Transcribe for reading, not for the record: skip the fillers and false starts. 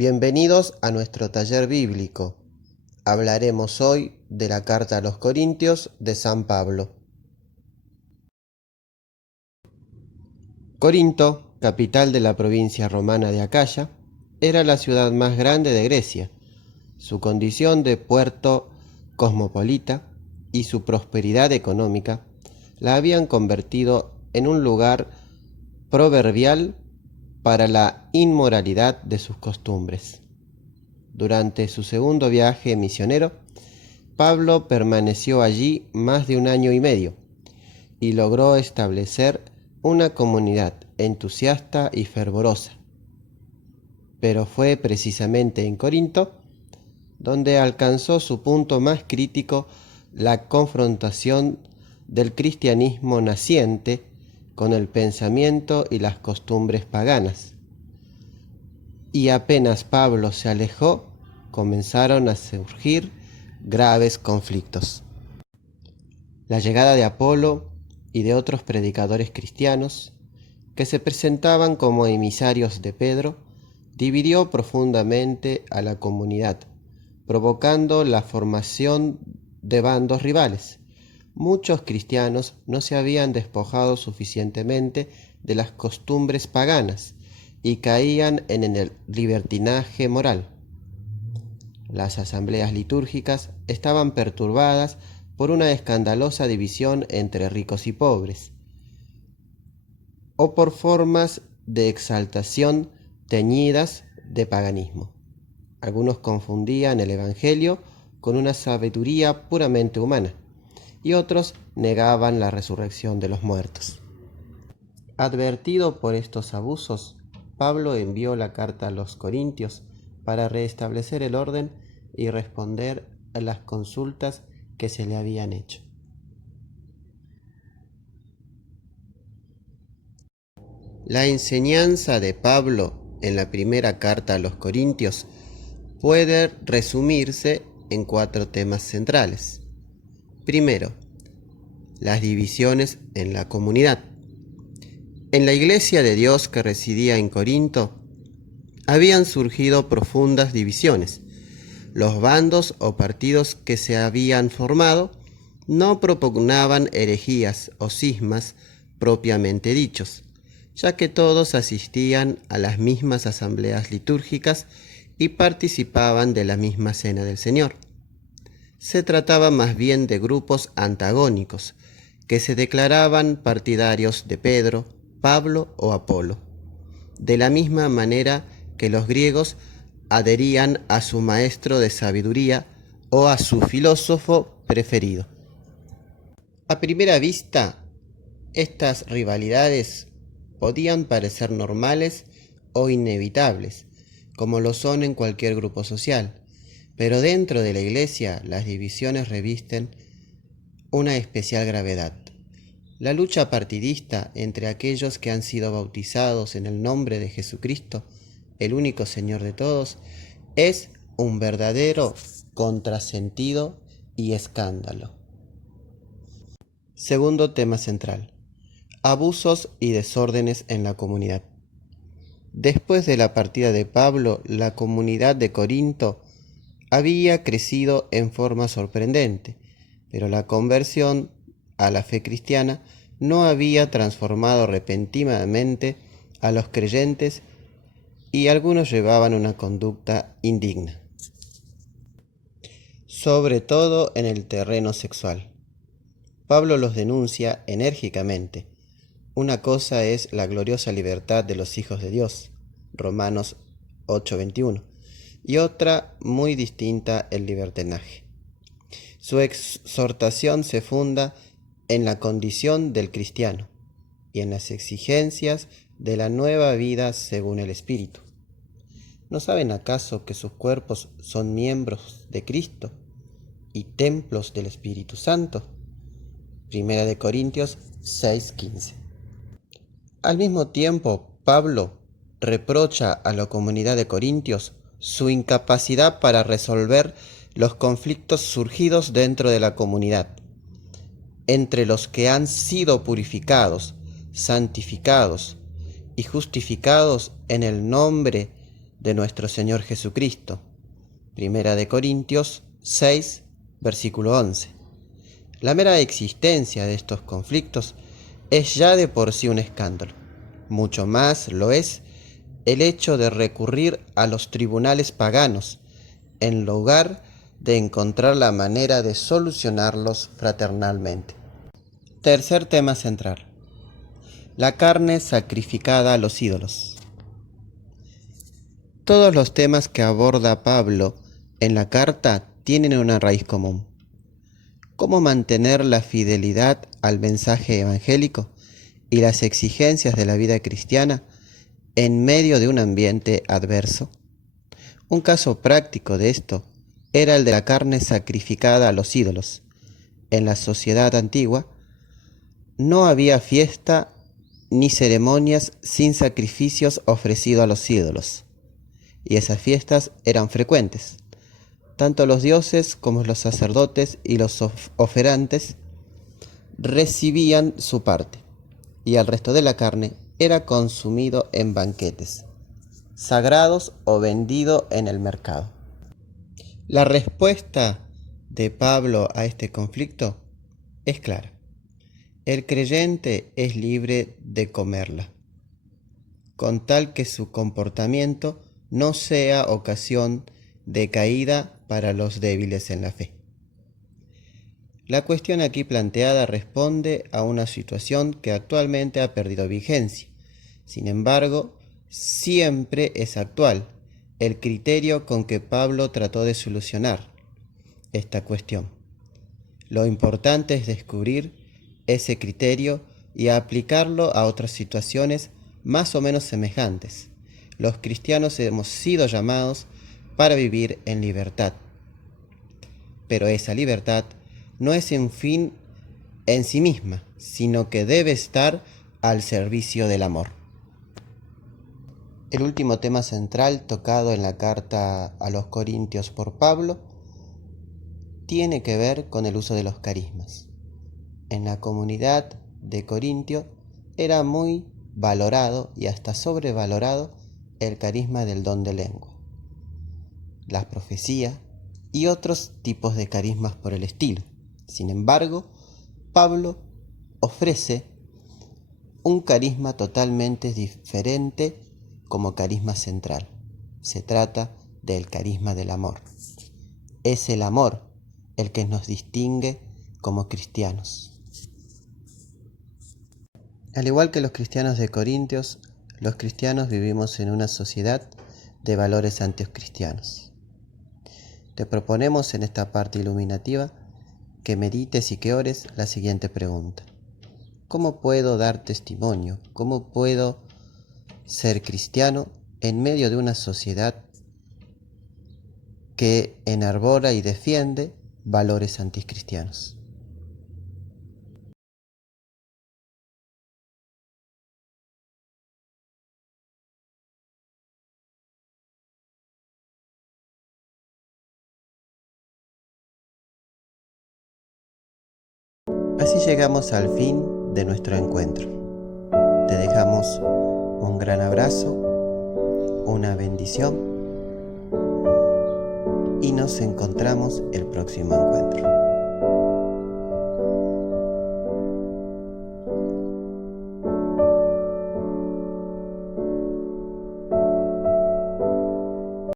Bienvenidos a nuestro taller bíblico. Hablaremos hoy de la carta a los Corintios de San Pablo. Corinto, capital de la provincia romana de Acaya, era la ciudad más grande de Grecia. Su condición de puerto cosmopolita y su prosperidad económica la habían convertido en un lugar proverbial para la inmoralidad de sus costumbres. Durante su segundo viaje misionero, Pablo permaneció allí más de 1 año y medio y logró establecer una comunidad entusiasta y fervorosa. Pero fue precisamente en Corinto donde alcanzó su punto más crítico la confrontación del cristianismo naciente con el pensamiento y las costumbres paganas. Y apenas Pablo se alejó, comenzaron a surgir graves conflictos. La llegada de Apolo y de otros predicadores cristianos, que se presentaban como emisarios de Pedro, dividió profundamente a la comunidad, provocando la formación de bandos rivales. Muchos cristianos no se habían despojado suficientemente de las costumbres paganas y caían en el libertinaje moral. Las asambleas litúrgicas estaban perturbadas por una escandalosa división entre ricos y pobres, o por formas de exaltación teñidas de paganismo. Algunos confundían el Evangelio con una sabiduría puramente humana, y otros negaban la resurrección de los muertos. Advertido por estos abusos, Pablo envió la carta a los Corintios para restablecer el orden y responder a las consultas que se le habían hecho. La enseñanza de Pablo en la primera carta a los Corintios puede resumirse en 4 temas centrales. Primero, las divisiones en la comunidad. En la iglesia de Dios que residía en Corinto, habían surgido profundas divisiones. Los bandos o partidos que se habían formado no propugnaban herejías o cismas propiamente dichos, ya que todos asistían a las mismas asambleas litúrgicas y participaban de la misma cena del Señor. Se trataba más bien de grupos antagónicos, que se declaraban partidarios de Pedro, Pablo o Apolo, de la misma manera que los griegos adherían a su maestro de sabiduría o a su filósofo preferido. A primera vista, estas rivalidades podían parecer normales o inevitables, como lo son en cualquier grupo social, pero dentro de la Iglesia las divisiones revisten una especial gravedad. La lucha partidista entre aquellos que han sido bautizados en el nombre de Jesucristo, el único Señor de todos, es un verdadero contrasentido y escándalo. Segundo tema central: abusos y desórdenes en la comunidad. Después de la partida de Pablo, la comunidad de Corinto había crecido en forma sorprendente, pero la conversión a la fe cristiana no había transformado repentinamente a los creyentes y algunos llevaban una conducta indigna, sobre todo en el terreno sexual. Pablo los denuncia enérgicamente. Una cosa es la gloriosa libertad de los hijos de Dios, Romanos 8:21, y otra muy distinta, el libertinaje. Su exhortación se funda en la condición del cristiano y en las exigencias de la nueva vida según el Espíritu. ¿No saben acaso que sus cuerpos son miembros de Cristo y templos del Espíritu Santo? 1 Corintios 6:15. Al mismo tiempo, Pablo reprocha a la comunidad de Corintios su incapacidad para resolver los conflictos surgidos dentro de la comunidad, entre los que han sido purificados, santificados y justificados en el nombre de nuestro Señor Jesucristo. Primera de Corintios 6, versículo 11. La mera existencia de estos conflictos es ya de por sí un escándalo. Mucho más lo es el hecho de recurrir a los tribunales paganos en lugar de encontrar la manera de solucionarlos fraternalmente. Tercer tema central: la carne sacrificada a los ídolos. Todos los temas que aborda Pablo en la carta tienen una raíz común: cómo mantener la fidelidad al mensaje evangélico y las exigencias de la vida cristiana en medio de un ambiente adverso. Un caso práctico de esto era el de la carne sacrificada a los ídolos. En la sociedad antigua no había fiesta ni ceremonias sin sacrificios ofrecidos a los ídolos, y esas fiestas eran frecuentes. Tanto los dioses como los sacerdotes y los oferantes recibían su parte, y el resto de la carne era consumido en banquetes sagrados o vendido en el mercado. La respuesta de Pablo a este conflicto es clara: el creyente es libre de comerla, con tal que su comportamiento no sea ocasión de caída para los débiles en la fe. La cuestión aquí planteada responde a una situación que actualmente ha perdido vigencia. Sin embargo, siempre es actual el criterio con que Pablo trató de solucionar esta cuestión. Lo importante es descubrir ese criterio y aplicarlo a otras situaciones más o menos semejantes. Los cristianos hemos sido llamados para vivir en libertad, pero esa libertad no es un fin en sí misma, sino que debe estar al servicio del amor. El último tema central tocado en la carta a los Corintios por Pablo tiene que ver con el uso de los carismas. En la comunidad de Corintio era muy valorado y hasta sobrevalorado el carisma del don de lengua, la profecía y otros tipos de carismas por el estilo. Sin embargo, Pablo ofrece un carisma totalmente diferente como carisma central. Se trata del carisma del amor. Es el amor el que nos distingue como cristianos. Al igual que los cristianos de Corintios, los cristianos vivimos en una sociedad de valores anticristianos. Te proponemos en esta parte iluminativa que medites y que ores la siguiente pregunta: ¿cómo puedo dar testimonio? ¿Cómo puedo ser cristiano en medio de una sociedad que enarbora y defiende valores anticristianos? Así llegamos al fin de nuestro encuentro. Te dejamos un gran abrazo, una bendición y nos encontramos el próximo encuentro.